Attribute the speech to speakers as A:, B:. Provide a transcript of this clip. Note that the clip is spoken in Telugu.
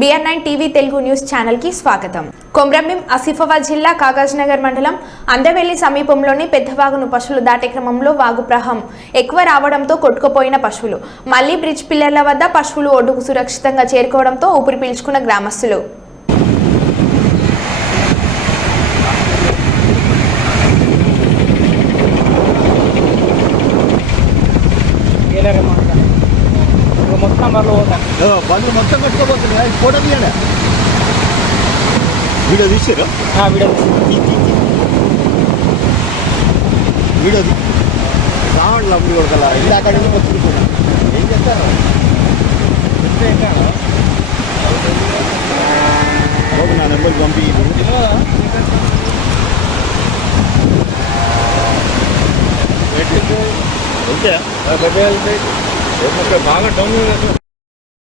A: BR nine TV Telugu news ఛానల్కి స్వాగతం. కొమ్రంభీం ఆసిఫాబాద్ జిల్లా కాగజ్నగర్ మండలం అందవెల్లి సమీపంలోని పెద్దవాగును పశువులు దాటే క్రమంలో వాగు ప్రహం ఎక్కువ రావడంతో కొట్టుకుపోయిన పశువులు. మళ్ళీ బ్రిడ్జ్ పిల్లర్ల వద్ద పశువులు ఒడ్డుకు సురక్షితంగా చేరుకోవడంతో ఊపిరి పీల్చుకున్న గ్రామస్తులు.
B: మొత్తం మరలో పోతాం.
C: ఓ, బండ్లు మొత్తం కొట్టుకోబోతుంది. ఫోటో తీయండి వీడియో తీసారు
B: వీడియో
C: వీడియో రావడం లబ్బులు కొడకల? ఇల్లు అక్కడి నుంచి కొట్టుకుంటున్నా ఏం చేస్తారు? బాబు నా నెంబర్ పంపి. ఓకే.
D: బాగా డౌన్